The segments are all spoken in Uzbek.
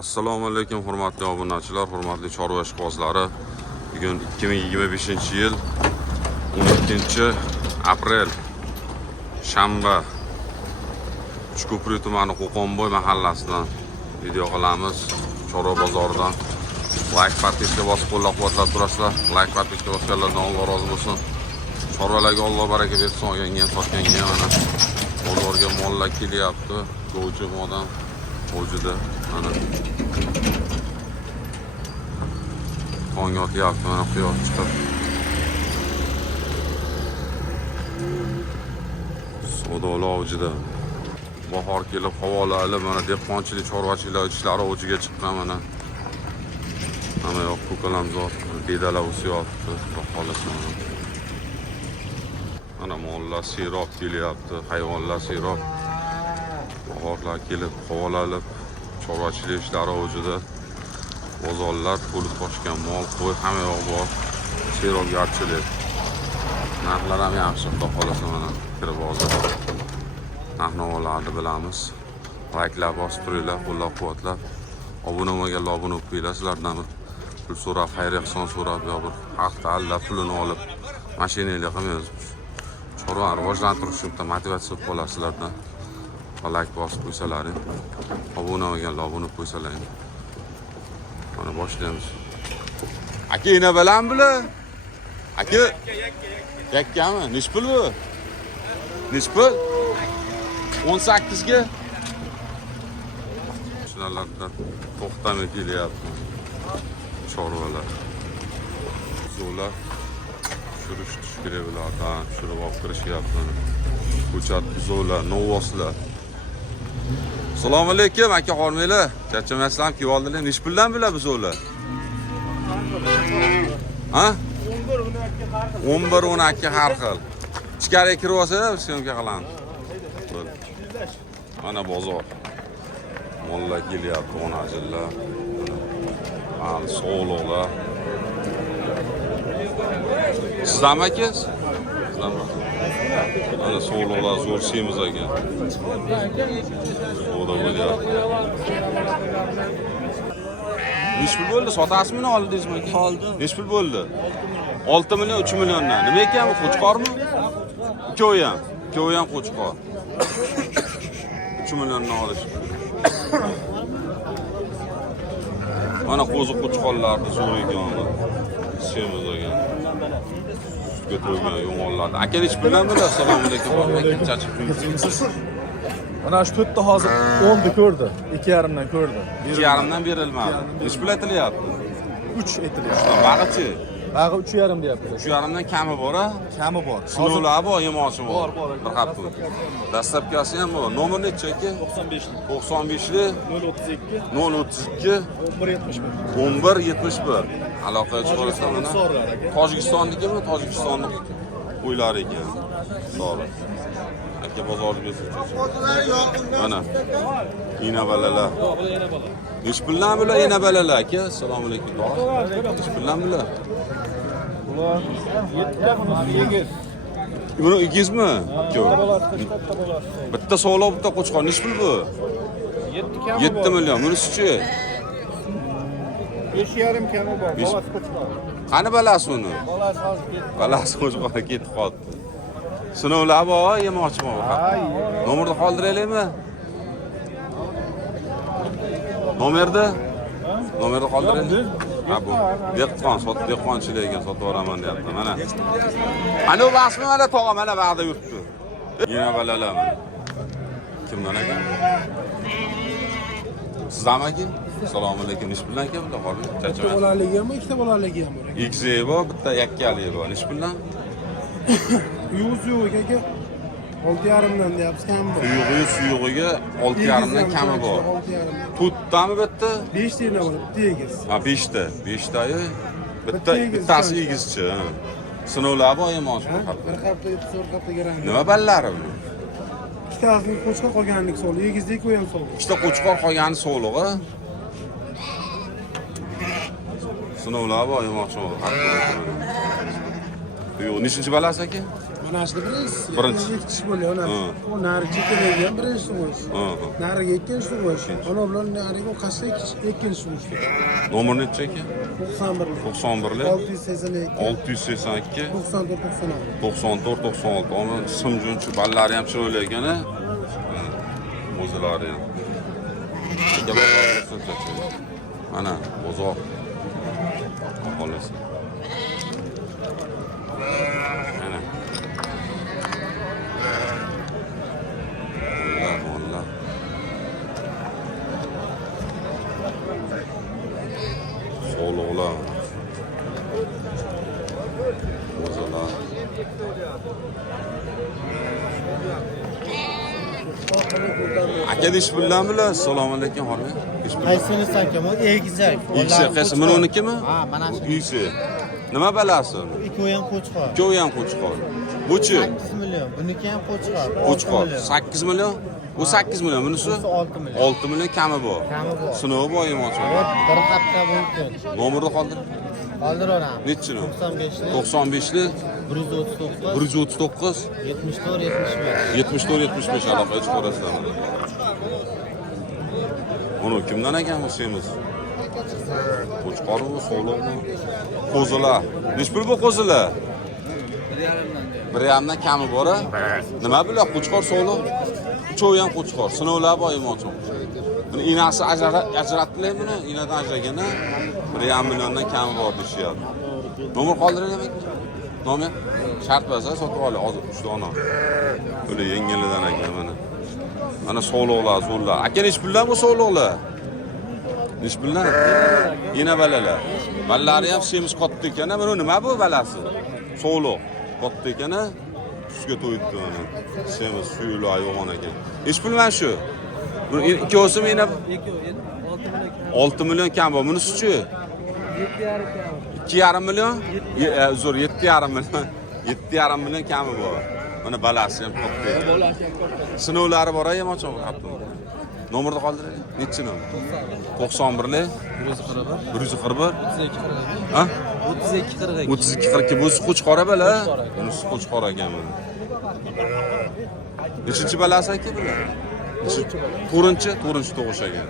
Assalomu alaykum hurmatli obunachilar, hurmatli chorva ishqibozlari. Bugun 2025-yil 12-aprel shanba. Uchko'prik tumani Qo'qonboy mahallasidan video qilamiz. Chorva bozoridan. Like partisga bosib qo'llab-quvvatlab turasizlar. Like partisga bosganlardan Alloh rozi bo'lsin. Chorvalarga Alloh baraka bersin, olganga, sotganga mana bozorga mollar kelyapti. Go'ji modan O'jida mana tong otyapti, mana quyosh chiqib. Savdolar O'jida. Bahor kelib, havolar mana dehqonchilik, chorvachilik ishlari o'jiga chiqqan mana. Mana yo'q ko'kalamzor, bedalar o'syapti, xohlasin. Mana mollar sirob kelyapti, hayvonlar sirob. Bahorlar kelib, havolanib, chorvachilik ishlari o'jida. Bozorlar to'lib toshgan, mol, qo'y hamma yoq bor. Serobgarchilik. Narxlar ham yaxshi, xudo xolasa mana kirib hozir. Narx-navolarni bilamiz. Like'lar bosib turinglar, qo'llab-quvvatlab. Obuna bo'lganlar obuna bo'lib qo'yinglar. Sizlardan bir pul so'rab, xayr-ehson so'rab, yo bir haq ta'allab pulini olib mashinanglar qilmaymiz. Chorvani rivojlantirish uchun motivatsiya bo'lib qolar sizlardan. Like bosib qo'ysalaring, obuna bo'lganlar obuna bo'lib qo'ysalaring. Mana boshlaymiz. Aka, yana bilan bular? Aka, yakkami? Nech pul bu? Nech pul? 18 ga. Shulardan to'xtamay kelyapti. Chorvalar. Zo'lar surish kerak bulardan, shurib olib kirishyapti. Ko'chat buzolar, novvoslar. Assalomu alaykum, aka hormanglar. Charchamasizlarmi, kelib oldilar? Nech puldan bular buzolar? Ha? 11-12 har xil. Ichkariga kirib olsa-da, syomka qilamiz. Mana bozor. Mollar kelyapti, onajillar. Mana sog'liqlar. Sizlarmi aka? Sizlarmi? Mana sog'liqlar zo'r semiz ekan. Savdo bo'lyapti. Nech pul bo'ldi? Sotasizmi, oldingizmi aka? Oldim. Nech pul bo'ldi? 6 million, 3 milliondan. Nima ekan bu, qo'chqormi? Ikkovi ham qo'chqor. 3 milliondan olish. Mana qo'zi qo'chqorlarni zo'r ekan. Semiz ekan. Sutga to'ygan yo'g'onlarni. Aka, nech puldan bo'ladi? Assalomu alaykum. Chachib qo'yingsiz. Mana shu to'rtta hozir 10 ni ko'rdi. 2,5 dan ko'rdi. 2,5 dan berilmadi. Nech pul aytilyapti? 3 aytilyapti. Bag'ichi. Bag'i 3,5 deyapti. 3,5 dan kami bor-a? Kami bor. Sinovlar bor, yemoqchi bor. Bor. Bir qap pul. Dastlabkasi ham bor. Nomer necha aka? 95 95li 032 032 1171. 1171. Aloqaga chiqarsa mana Tojikistonnikimi? Tojikistonlik qo'ylar ekan. To'g'ri. Aka bozorga bersiz. Mana ina balalar. Nech puldan bular ina balalar aka? Assalomu alaykum. Nech puldan bular? Bular 7 egiz. Buni egizmi? Bitta sog'liq, bitta qo'chqor. Nech pul bu? 7 million. Bunisi-chi? 5,5 kami bor. Balasi qo'chqor. Qani balasi uni? Balasi hozir ketdi. Balasi qo'chqor ketib qoldi. Sinovlar bor, yemoqchiman. Nomerni qoldiraylikmi? Nomerni qoldiraylik. Ha bu dehqon, dehqonchilik ekan, sotib olaman deyapti. Mana. Ana vasmi mana tog'a mana vaqda yuribdi. Yana balalar. Kimdan ekan? Sizlarmi aka? Assalomu alaykum. Nech puldan aka bular? Hozir Bitta bolaligi ham, ikkita bolaligi ham bor. Ikkisi bor, bitta yakkaligi bor. Nech puldan? Yo'q aka. 6,5 dan deyapsiz, kam bor. Suyug'iga 6,5 dan kami bor. 6,5. To'rttami bitta? 5 ta bor, bitta egiz. Ha, 5 ta. 5 tayi. Bittasi egizchi. Sinovlar bor, yemoqchi. Bir hafta, 4 haftaga rang. Nima ballari bu? Ikkitasi qo'chqor qolganlik sog'liq, egizdek ham sog'liq. Ikkita qo'chqor qolgani sog'lig'i. Sinovlar bor, yemoqchi. Yo'q, nechinchi balasi aka? Mana shu birinchisi. Birinchi. Ikki tish bo'lgan. O nari chekilgan birinchi tug'ish. Nariga ikkinchi tug'ish. Ana bilan nariga qasha ikkinchi tug'ishdi. Nomer necha ekan? 91. 91 682 682 94 96. 94 96. Ona simjunchi ballari ham chiroyli ekan-a. O'zlari ham. Mana bozor. Xolos. Mana. Vallahi. Sog'liqlar. O'zlar. Aka ish bilanmi? Assalomu alaykum, hormat. Ish bilan. Qaysinisi akam? O egizak. Ikki qaysi? Mana unikimi? Ha, mana shu. Uysi. Nima balasi? Ikkovi ham qo'chqor. Ikkovi ham qo'chqor. Buchi? 8 million. Buniki ham qo'chqor. Qo'chqor. 8 million. Bu 8 million, bunisi 6 million. 6 million kami bor. Kami bor. Sinovi boyim ochib. Bir hafta mumkin. Nomerni qoldir. Qoldiraveramiz. Nechi nom? 95 95li 139 139 74 75. 74 75 aloqa chiqarasizlar. Uni kimdan ekan bu semiz? Qo'chqormi, so'liqmi? Qo'zilar. Nech pul bu qo'zilar? 1,5 dan kami bor-a? Nima bular? Qo'chqor so'liq. Uchovi ham qo'chqor. Sinovlar boyim ochib. Buni inasi ajratdilar buni, inadan ajraganda 1,5 milliondan kami bor deyishyapti. Nomer qoldiraymi? Nomer shart bo'lsa sotib olay, hozir 3 dona. Böyle yengillardan ekan mana. Mana so'liqlar, zo'rlar. Aka nech puldan bu so'liqlar? Nech puldan? Yana balalar. Ballari ham semiz qotdi ekan. Mana nima bu balasi? So'liq. Qotdi ekan. Tusga to'yibdi mana. Semiz suyular yo'g'on ekan. Nech pul mana shu? Buni ikkovsi meni 6 million kam bor. Bunisi-chi? 2,5 million? Zo'r 7,5 million. 7,5 million kami bor. Mana balasi ham katta. Sinovlari bor ham ochib qapti. Nomerni qoldiring. Nechi nomer? 91li 141 ha? 32 42 bu qo'chqora bala. Bunisi qo'chqora ekan mana. Nechinchi balasi aka bular? To'rinchi tug'ish ekan.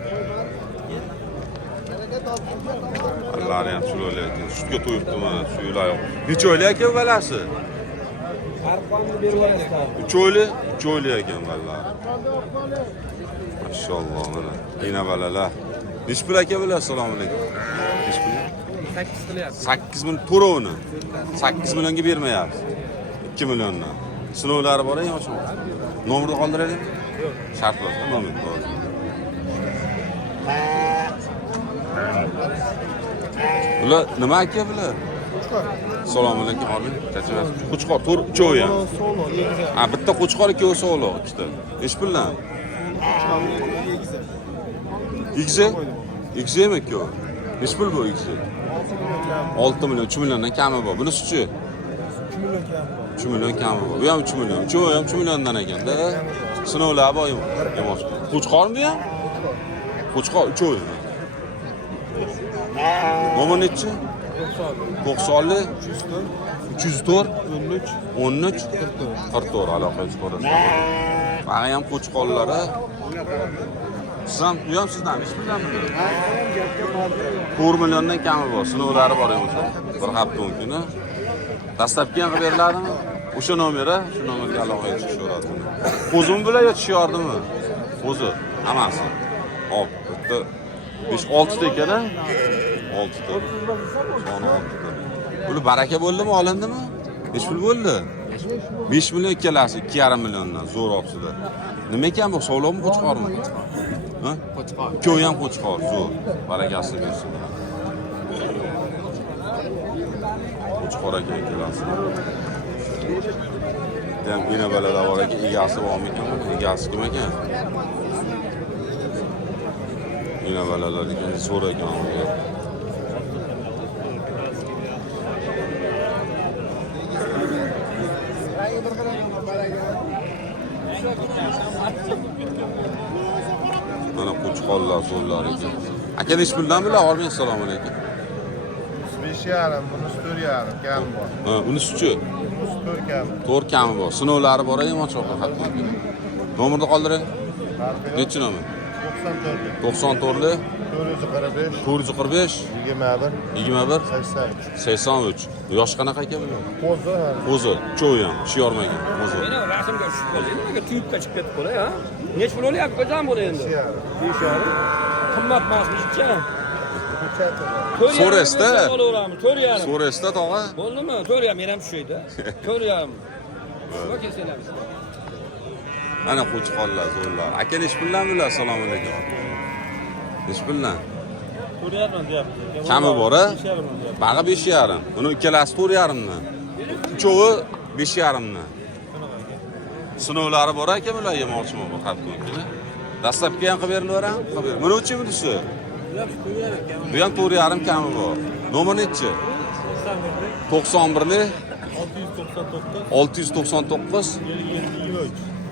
Allari ham chiroyli ekan. Sutga to'yibdi mana, suyular yo'q. Necha oylik aka bu balasi? Arqonni berib yuborasiz. 3 oylik ekan ballari. Mashalloh mana. Yana balalar. Nech pul aka bular? Assalomu alaykum. Nech pul? 8 qilyapti. 8 million to'rovini. 8 millionga bermayapsiz. 2 milliondan. Sinovlari bor ham ochib. Nomerni qoldiraylik. Yo'q. Shart bo'lsa nomer bor. Bular nima aka bular? Assalomu alaykum hormat. Kachamas. Qo'chqor to'rt uchovi ham. Ha, bitta qo'chqor, ikkovi so'liq, ikkita. Nech puldan? Igzi? Igzimi ikkovi? Nech pul bu igzi? 6 million, 3 milliondan kami bor. Bunisi-chi? 3 million kami bor. Bu ham 3 million. Uchovi ham 3 milliondan ekanda. Sinovlar boymi? Yo'q. Qo'chqormi ham? Qo'chqor uchovi. Nomer nechi? 90li 304 13 44 aloqa chiqarasiz. Mana ham qo'chqorlari. Siz ham sizdan ish bilanmi? 4 milliondan kami bor. Sinovlari bor ham o'sha. Bir hafta mumkin. Dastlabki ham qilib beriladimi? O'sha nomeri, shu nomerga aloqa chiqishaveradi. Qo'zimi bilan yo tishiyordimi? Qo'zi hammasi. Hop, bitta 5-6 ta ekan-a? 6 ta. Soni 6 ta. Buni baraka bo'ldimi, olindimi? Nech pul bo'ldi? 5 million ikkalasi, 2,5 milliondan zo'r olibsizlar. Nima ekan bu? Sog'lommi, qo'chqormi? Ha? Qo'chqor. Ikkovi ham qo'chqor, zo'r. Barakasi bersin. Qo'chqor ekan ikkalasi. Dem ina balalar bor ekan, egasi bormi ekan? Egasi kim ekan? Ina balalar ekan, zo'r ekan. Mana qo'chqorlar zo'rlar ekan. Aka nech puldan bular? Olmang, assalomu alaykum. 5,5, bunisi 4,5 kami bor. Ha, unisi-chi? Bunisi 4 kami. 4 kami bor. Sinovlari bor, yomon-cho'qqa xatmi. Nomerni qoldiring. Harfi Nechi nomer? 94, 94 445, 445 21, 21 83. 83. Yosh qanaqa ekan bu? Qo'zi, O'zi, cho'y ham, shiyormagan. O'zi. Meni rasmga tushib qoldi. Nimaga tuyibga chiqib ketib qolay, ha? Nech pul olyapti qachon bu endi? 5,5. Qimmat emasmish-chi? So'rasda. Olaveramiz, 4,5. So'rasda tog'a. Bo'ldimi? 4,5 men ham tushaydi. 4,5. Shunga kelsangiz. Ana qo'chqonlar, zo'rlar. Aka nech puldan bular? Assalomu alaykum. Nech puldan? 4,5 deyapti. Kami bor-a? Bag'i 5,5. Uni ikkalasi 4,5dan. Uchovi 5,5dan. Sinovlari bor ekan bular yemoqchimi bu xatni? Dastlabki ham qilib berilaveradi, qilib ber. Mana uchi bunisi. Bu ham 4,5 kami bor. Nomer nechi? 91 699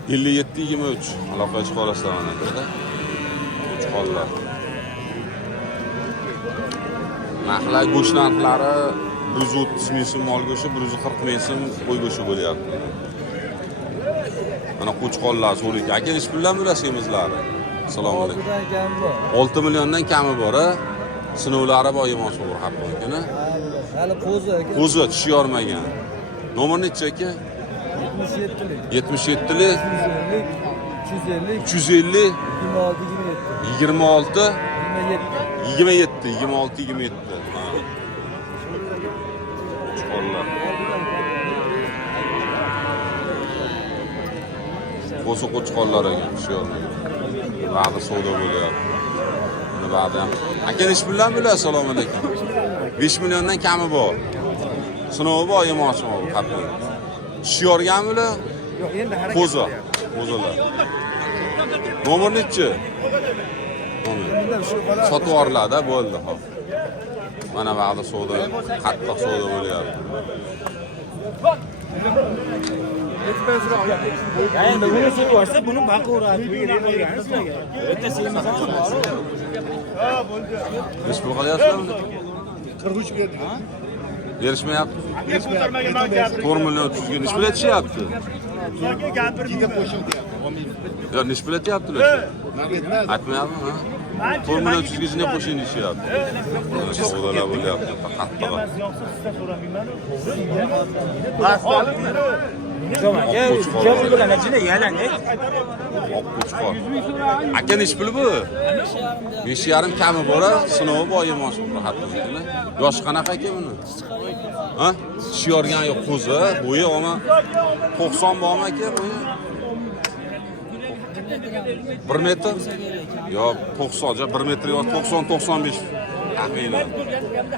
57 23. Aloqa chiqib olasizlar mana burada. Chiqollar. Narxlar go'sht narxlari 130 ming so'm mol go'shti, 140 ming so'm qo'y go'shti bo'lyapti. Mana qo'chqonlar zo'r ekan. Aka nech puldan bo'lasiz semizlari? Assalomu alaykum. 6 milliondan kami bor-a? Sinovlari bor yemoqchi bor hatto ekan. Hali qo'zi aka. Qo'zi tishi yormagan. Nomer nechi aka? 77lik 350 350 26 27 26 27. Chiqollar. Qo'zi qo'chqonlar ekan, tishi yormagan. Ba'zi savdo bo'lyapti. Buni ba'zi ham. Aka nech puldan bo'ladi? Assalomu alaykum. 5 milliondan kami bor. Sinovi bor yemoqchi bor hatto. Tishi yorganmilar? Yo'q, endi harakat. Qo'zi. Qo'zilar. Nomer nechi? Sotib yuboriladi, bo'ldi, xo'p. Mana ba'zi savdo, qattiq savdo bo'lyapti. Endi buni sotib olsa, buni baqaveradi. Bu yerga qo'yganmiz sizlarga. Bitta semizamiz bor. Ha, bo'ldi. Nech pul qilyapsizlarmi? 43 berdik. Berishmayapti. Ko'tarmaga man gapirib. 4 million 300 ga nech pul aytishyapti? Sizlarga gapirib. Yo, nech pul aytyaptilar? Aytmayapmi, ha? 4 million 300 ga nech qo'shing deyishyapti. Savdolar bo'lyapti, qattiq. Aka nech pul bu? 5,5 kami bor-a? Sinovi bor yemoqchi bor hatto. Yosh qanaqa ekan buni? Ha? Tishi yorgan yo'q, qo'zi, bo'yi ama 90 bormi aka bo'yi? 1 metr? Yo, 90, 1 metr yo'q, 90-95 taxminan.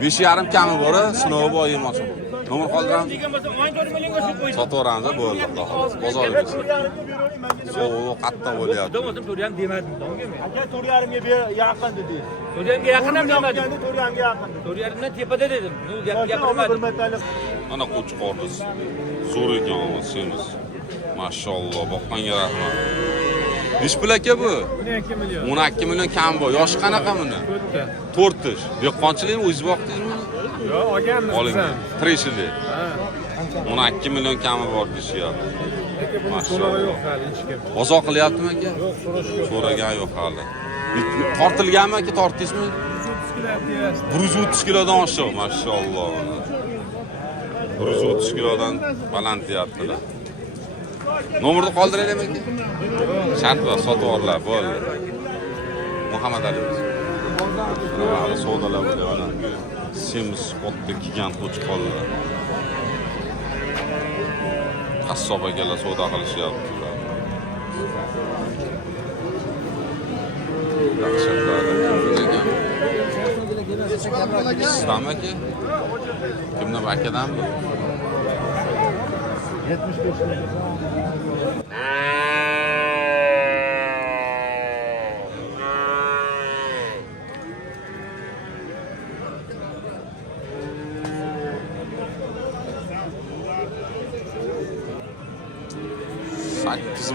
5,5 kami bor-a? Sinovi bor yemoqchi bor. Nomer qoldiramiz. Sotaveramiz, bo'ldi. Bozorga. Sovuq qattiq bo'lyapti. O'zim 4,5 demadim. Aka 4,5 ga yaqin dedi. 4,5 ga yaqin ham demadim. 4,5 ga yaqin. 4,5 dan tepada dedim. Bu gapirmadim. Bir metalik. Mana qo'chqorimiz. Zo'r ekan ama semiz. Mashalloh, boqqanga rahmat. Nech pul aka bu? 12 million. 12 million kam bor. Yoshi qanaqa buni? 4 yosh. Dehqonchilikmi, o'zingiz boqdingizmi? Yo'q, olganmiz. Olingan. Tirishlik. 12 million kami bor deyishyapti. Mashalloh. Yo'q hali hech kim. Bozor qilyaptimi aka? Yo'q, so'rashga. So'ragan yo'q hali. Tortilganmi aka, tortdingizmi? 130 kilodan oshiq, mashalloh. 130 kilodan baland deyaptilar. Nomerni qoldiraylikmi aka? Shart bor, sotib yuborlar, bo'ldi. Muhammad Ali. Mana savdolar bo'lyapti. Semiz otda kelgan qo'chqonlar. Qassob akalar savdo qilishyapti. Sizdan aka? Kimdan akadanmi? 75 million.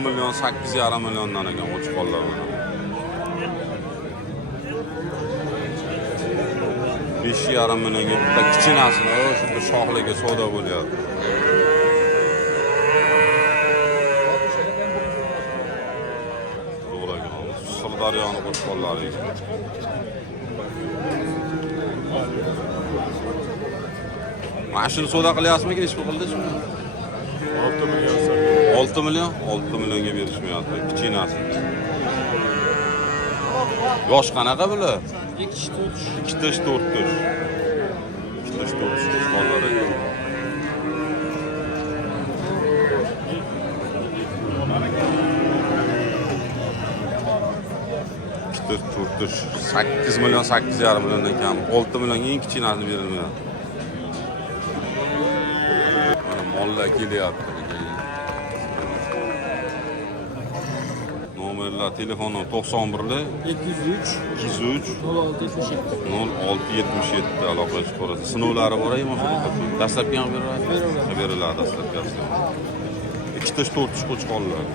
Million, 8,5 milliondan ekan qo'chqonlar mana. 5,5 millionga bitta kichinasini o'sha shoxlarga savdo bo'lyapti. Sirdaryoni qo'shqonlari. Mana shuni savdo qilyapsizmi, ish qildingizmi? 6 milyon so'm. 6 million? 6 millionga berishmayapti. Kichinasi. Yosh qanaqa bular? 2 tish 4 tish. 2 tish 4 tish qo'shqonlari. Turtuş 8 milyon 8,5 milyondan kam 6 millionga eng kichinasini berilmayapti. Mana mollar kelyapti. Nomerlar telefonu 91 203 203 0677. 0677 aloqa qilib ko'rasiz. Sinovlari boraymi? Dastlabki ham beriladi. Beriladi dastlabki. 2 tish 4 tish qo'chqonlar.